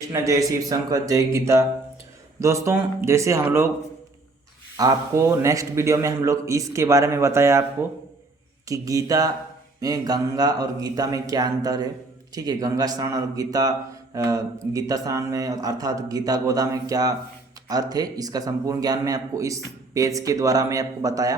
कृष्ण, जय शिव शंकर, जय गीता। दोस्तों, जैसे हम लोग आपको नेक्स्ट वीडियो में हम लोग इसके बारे में बताया आपको कि गीता में गंगा और गीता में क्या अंतर है। ठीक है, गंगा स्नान और गीता स्नान में अर्थात गीता गोदा में क्या अर्थ है, इसका संपूर्ण ज्ञान मैं आपको इस पेज के द्वारा मैं आपको बताया।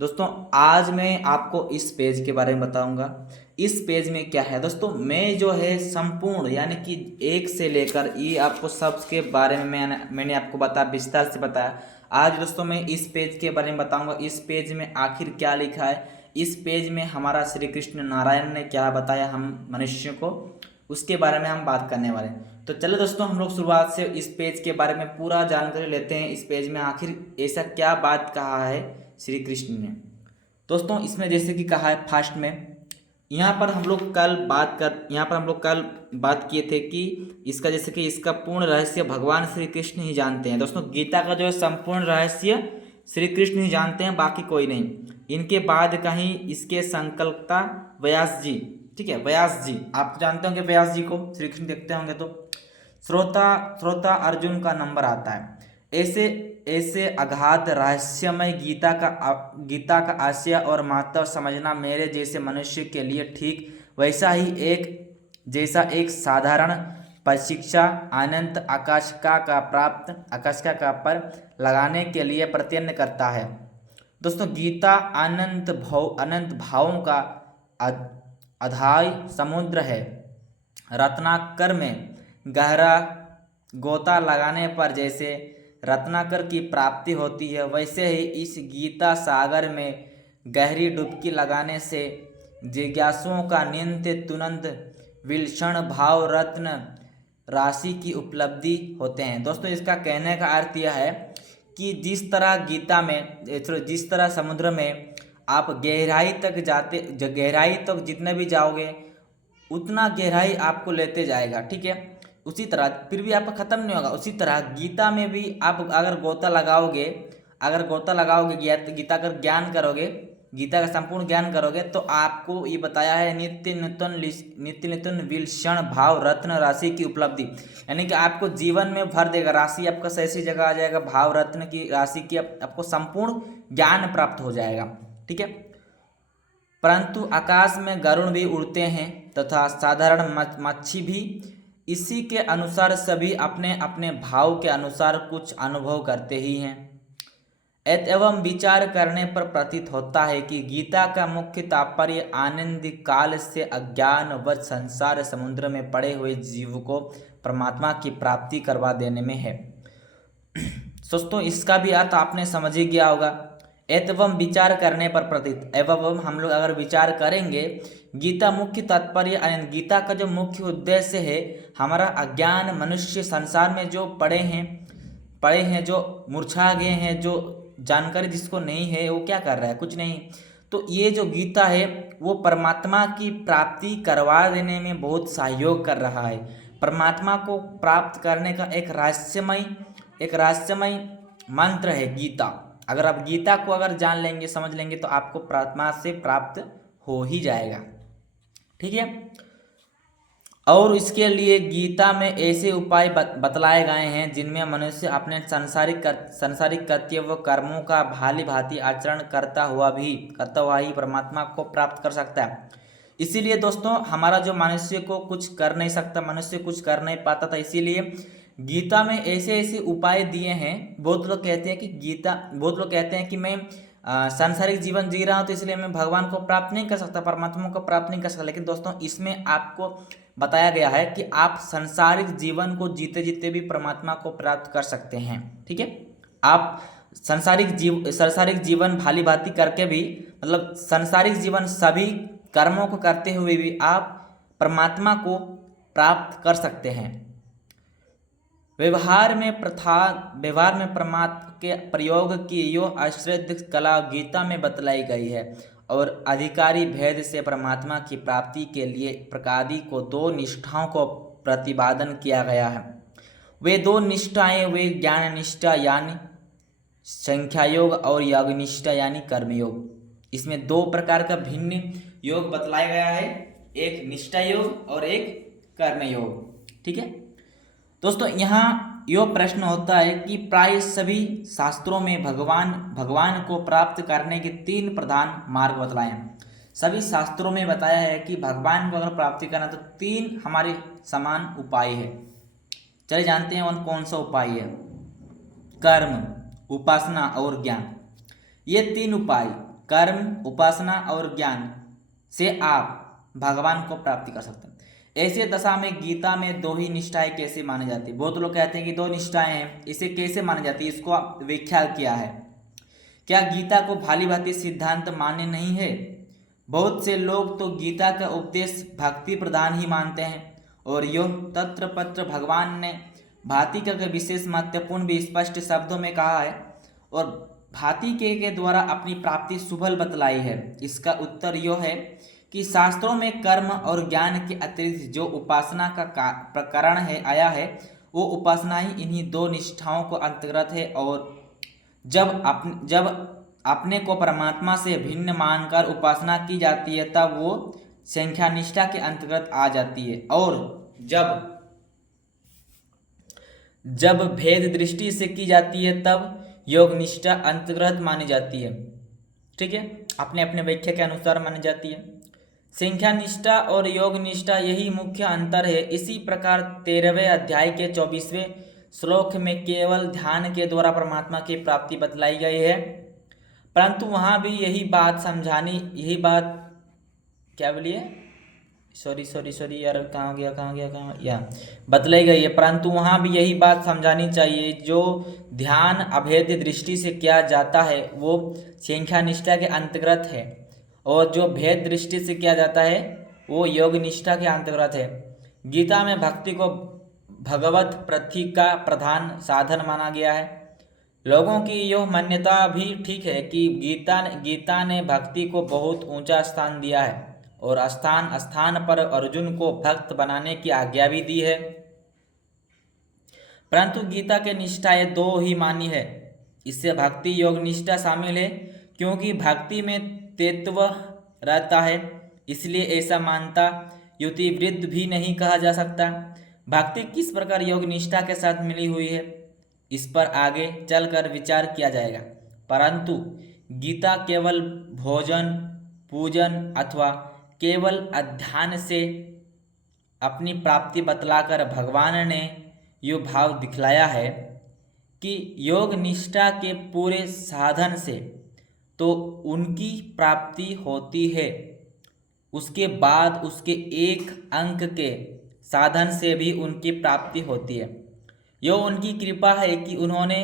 दोस्तों, आज मैं आपको इस पेज के बारे में बताऊंगा। इस पेज में क्या है दोस्तों, मैं जो है संपूर्ण यानी कि एक से लेकर ये आपको सबके बारे में मैंने आपको बताया, विस्तार से बताया। आज दोस्तों मैं इस पेज के बारे में बताऊंगा, इस पेज में आखिर क्या लिखा है, इस पेज में हमारा श्री कृष्ण नारायण ने क्या बताया हम मनुष्य को, उसके बारे में हम बात करने वाले हैं। तो चलो दोस्तों, हम लोग शुरुआत से इस पेज के बारे में पूरा जानकारी लेते हैं। इस पेज में आखिर ऐसा क्या बात कहा है श्री कृष्ण ने। दोस्तों, इसमें जैसे कि कहा है फर्स्ट में, यहाँ पर हम लोग कल बात किए थे कि इसका जैसे कि इसका पूर्ण रहस्य भगवान श्री कृष्ण ही जानते हैं। दोस्तों, गीता का जो है संपूर्ण रहस्य श्री कृष्ण ही जानते हैं, बाकी कोई नहीं। इनके बाद कहीं इसके संकल्पता व्यास जी। ठीक है, व्यास जी आप जानते होंगे, व्यास जी को श्री कृष्ण देखते होंगे तो श्रोता श्रोता अर्जुन का नंबर आता है। ऐसे ऐसे अगाध रहस्यमय गीता का आशय और महत्व समझना मेरे जैसे मनुष्य के लिए ठीक वैसा ही एक साधारण प्रशिक्षा अनंत आकाशिका का पर लगाने के लिए प्रयत्न करता है। दोस्तों, गीता अनंत भावों का अथाह समुद्र है। रत्नाकर में गहरा गोता लगाने पर जैसे रत्नाकर की प्राप्ति होती है, वैसे ही इस गीता सागर में गहरी डुबकी लगाने से जिज्ञासुओं का नित्य तुरंत विलक्षण भाव रत्न राशि की उपलब्धि होते हैं। दोस्तों, इसका कहने का अर्थ यह है कि जिस तरह समुद्र में आप गहराई तक जितने भी जाओगे उतना गहराई आपको लेते जाएगा। ठीक है, उसी तरह फिर भी आपका ख़त्म नहीं होगा। उसी तरह गीता में भी आप अगर गोता लगाओगे गीता का ज्ञान करोगे, गीता का संपूर्ण ज्ञान करोगे, तो आपको ये बताया है नित्य नित्य विलक्षण भाव रत्न राशि की उपलब्धि, यानी कि आपको जीवन में भर देगा। राशि आपका सही जगह आ जाएगा, भाव रत्न की राशि की आपको संपूर्ण ज्ञान प्राप्त हो जाएगा। ठीक है, परंतु आकाश में गरुड़ भी उड़ते हैं तथा साधारण मच्छी भी। इसी के अनुसार सभी अपने अपने भाव के अनुसार कुछ अनुभव करते ही हैं। एवं विचार करने पर प्रतीत होता है कि गीता का मुख्य तात्पर्य आनंद काल से अज्ञान व संसार समुद्र में पड़े हुए जीव को परमात्मा की प्राप्ति करवा देने में है। दोस्तों, इसका भी अर्थ आपने समझ ही गया होगा। एवं विचार करने पर प्रतीत, एवं हम लोग अगर विचार करेंगे, गीता मुख्य तात्पर्य गीता का जो मुख्य उद्देश्य है, हमारा अज्ञान मनुष्य संसार में जो पड़े हैं, जो मूर्छा गए हैं, जो जानकारी जिसको नहीं है, वो क्या कर रहा है, कुछ नहीं। तो ये जो गीता है वो परमात्मा की प्राप्ति करवा देने में बहुत सहयोग कर रहा है। परमात्मा को प्राप्त करने का एक रहस्यमय मंत्र है गीता। अगर आप गीता को अगर जान लेंगे, समझ लेंगे, तो आपको परमात्मा से प्राप्त हो ही जाएगा। ठीक है, और इसके लिए गीता में ऐसे उपाय बतलाए गए हैं जिनमें मनुष्य अपने सांसारिक कर्तव्य कर्मों का भाली भांति आचरण करता हुआ ही परमात्मा को प्राप्त कर सकता है। इसीलिए दोस्तों, हमारा जो मनुष्य को कुछ कर नहीं सकता, मनुष्य कुछ कर नहीं पाता था, इसीलिए गीता में ऐसे ऐसे उपाय दिए हैं। बहुत लोग कहते हैं कि मैं सांसारिक जीवन जी रहा हूँ, तो इसलिए मैं भगवान को प्राप्त नहीं कर सकता, परमात्मा को प्राप्त नहीं कर सकता। लेकिन दोस्तों, इसमें आपको बताया गया है कि आप सांसारिक जीवन को जीते जीते भी परमात्मा को प्राप्त कर सकते हैं। ठीक है, आप सांसारिक जीवन भाली भांति करके भी, मतलब सांसारिक जीवन सभी कर्मों को करते हुए भी आप परमात्मा को प्राप्त कर सकते हैं। व्यवहार में परमात्मा के प्रयोग की यो अश्रद्ध कला गीता में बतलाई गई है और अधिकारी भेद से परमात्मा की प्राप्ति के लिए प्रकादि को 2 निष्ठाओं को प्रतिपादन किया गया है। वे 2 निष्ठाएं वे ज्ञान निष्ठा यानी संख्या योग और योग निष्ठा यानी कर्मयोग। इसमें 2 प्रकार का भिन्न योग बतलाया गया है, एक निष्ठा योग और एक कर्म योग। ठीक है, दोस्तों यहाँ यो प्रश्न होता है कि प्राय सभी शास्त्रों में भगवान को प्राप्त करने के 3 प्रधान मार्ग बतलाए हैं। सभी शास्त्रों में बताया है कि भगवान को अगर प्राप्ति करना तो 3 हमारे समान उपाय है। चलिए जानते हैं उन कौन सा उपाय है। कर्म, उपासना और ज्ञान। ये 3 उपाय कर्म, उपासना और ज्ञान से आप भगवान को प्राप्ति कर सकते हैं। ऐसे दशा में गीता में 2 ही निष्ठाएं कैसे मानी जाती है। बहुत लोग कहते हैं कि 2 निष्ठाएं हैं, इसे कैसे मानी जाती है, इसको व्याख्या किया है। क्या गीता को भाली भांति सिद्धांत मान्य नहीं है। बहुत से लोग तो गीता का उपदेश भक्ति प्रधान ही मानते हैं और यो तत्र पत्र भगवान ने भाति का विशेष महत्वपूर्ण भी स्पष्ट शब्दों में कहा है और भाति के द्वारा अपनी प्राप्ति सुफल बतलाई है। इसका उत्तर यो है कि शास्त्रों में कर्म और ज्ञान के अतिरिक्त जो उपासना का प्रकरण है आया है वो उपासना ही इन्हीं 2 निष्ठाओं को अंतर्गत है और जब अपने को परमात्मा से भिन्न मानकर उपासना की जाती है तब वो संख्या निष्ठा के अंतर्गत आ जाती है और जब भेद दृष्टि से की जाती है तब योग निष्ठा अंतर्गत मानी जाती है। ठीक है, अपने अपने व्याख्या के अनुसार मानी जाती है। संख्या निष्ठा और योग निष्ठा यही मुख्य अंतर है। इसी प्रकार 13वें अध्याय के 24वें श्लोक में केवल ध्यान के द्वारा परमात्मा की प्राप्ति बतलाई गई है, परंतु वहाँ भी यही बात क्या बोलिए सॉरी यार कहाँ गया बतलाई गई है, परंतु वहाँ भी यही बात समझानी चाहिए। जो ध्यान अभेद दृष्टि से किया जाता है वो संख्या निष्ठा के अंतर्गत है और जो भेद दृष्टि से किया जाता है वो योग निष्ठा के अंतर्गत है। गीता में भक्ति को भगवत प्राप्ति का प्रधान साधन माना गया है। लोगों की यह मान्यता भी ठीक है कि गीता ने भक्ति को बहुत ऊंचा स्थान दिया है और स्थान स्थान पर अर्जुन को भक्त बनाने की आज्ञा भी दी है, परंतु गीता के निष्ठाएं 2 ही मानी है। इससे भक्ति योग निष्ठा शामिल है क्योंकि भक्ति में तत्व रहता है, इसलिए ऐसा मानता युति वृद्ध भी नहीं कहा जा सकता। भक्ति किस प्रकार योग निष्ठा के साथ मिली हुई है इस पर आगे चलकर विचार किया जाएगा, परंतु गीता केवल भोजन पूजन अथवा केवल अध्ययन से अपनी प्राप्ति बतलाकर भगवान ने यो भाव दिखलाया है कि योग निष्ठा के पूरे साधन से तो उनकी प्राप्ति होती है, उसके बाद उसके एक अंक के साधन से भी उनकी प्राप्ति होती है। यो उनकी कृपा है कि उन्होंने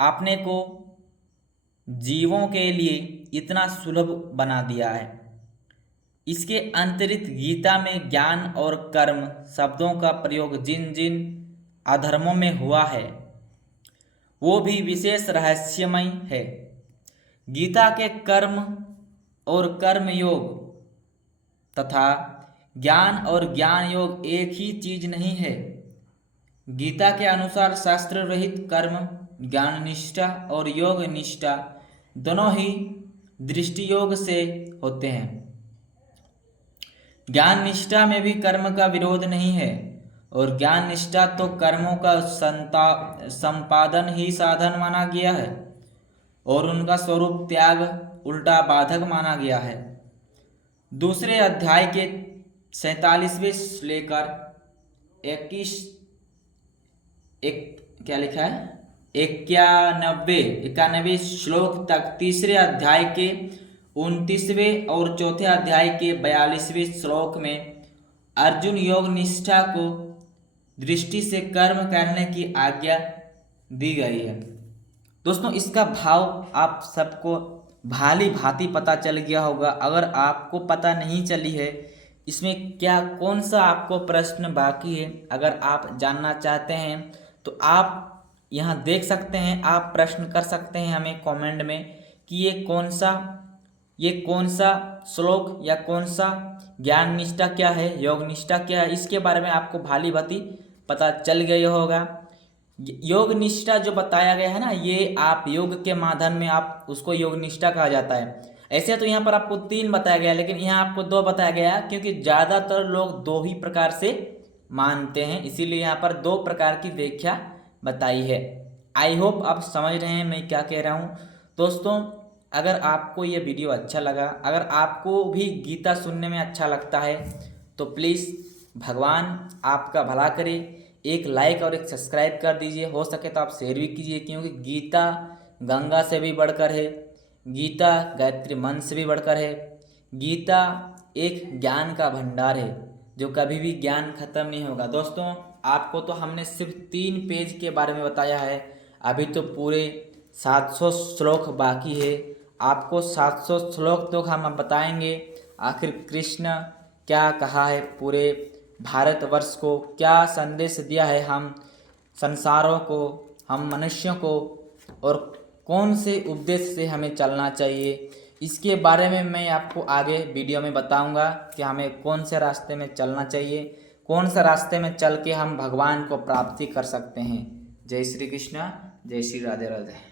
अपने को जीवों के लिए इतना सुलभ बना दिया है। इसके अतिरिक्त गीता में ज्ञान और कर्म शब्दों का प्रयोग जिन जिन अधर्मों में हुआ है वो भी विशेष रहस्यमय है। गीता के कर्म और कर्म योग तथा ज्ञान और ज्ञान योग एक ही चीज नहीं है। गीता के अनुसार शास्त्र रहित कर्म ज्ञान निष्ठा और योग निष्ठा दोनों ही दृष्टि योग से होते हैं। ज्ञान निष्ठा में भी कर्म का विरोध नहीं है और ज्ञान निष्ठा तो कर्मों का संपादन ही साधन माना गया है और उनका स्वरूप त्याग उल्टा बाधक माना गया है। दूसरे अध्याय के 47वें से लेकर 91 श्लोक तक, तीसरे अध्याय के 29वें और चौथे अध्याय के 42वें श्लोक में अर्जुन योग निष्ठा को दृष्टि से कर्म करने की आज्ञा दी गई है। दोस्तों इसका भाव आप सबको भाली भांति पता चल गया होगा। अगर आपको पता नहीं चली है इसमें क्या कौन सा आपको प्रश्न बाकी है, अगर आप जानना चाहते हैं तो आप यहाँ देख सकते हैं, आप प्रश्न कर सकते हैं हमें कमेंट में कि ये कौन सा श्लोक या कौन सा ज्ञान निष्ठा क्या है, योग निष्ठा क्या है, इसके बारे में आपको भाली भांति पता चल गया होगा। योग निष्ठा जो बताया गया है ना, ये आप योग के माध्यम में आप उसको योग निष्ठा कहा जाता है। ऐसे तो यहाँ पर आपको 3 बताया गया, लेकिन यहाँ आपको 2 बताया गया क्योंकि ज़्यादातर लोग 2 ही प्रकार से मानते हैं, इसीलिए यहाँ पर 2 प्रकार की व्याख्या बताई है। आई होप आप समझ रहे हैं मैं क्या कह रहा हूँ। दोस्तों अगर आपको ये वीडियो अच्छा लगा, अगर आपको भी गीता सुनने में अच्छा लगता है तो प्लीज़ भगवान आपका भला करे, एक लाइक और एक सब्सक्राइब कर दीजिए। हो सके तो आप शेयर भी कीजिए, क्योंकि गीता गंगा से भी बढ़कर है, गीता गायत्री मंत्र से भी बढ़कर है। गीता एक ज्ञान का भंडार है जो कभी भी ज्ञान खत्म नहीं होगा। दोस्तों आपको तो हमने सिर्फ 3 पेज के बारे में बताया है, अभी तो पूरे 700 श्लोक बाकी है। आपको 700 श्लोक तो हम बताएंगे आखिर कृष्ण क्या कहा है, पूरे भारतवर्ष को क्या संदेश दिया है, हम संसारों को, हम मनुष्यों को, और कौन से उद्देश्य से हमें चलना चाहिए। इसके बारे में मैं आपको आगे वीडियो में बताऊंगा कि हमें कौन से रास्ते में चलना चाहिए, कौन से रास्ते में चल के हम भगवान को प्राप्ति कर सकते हैं। जय श्री कृष्ण, जय श्री राधे राधे।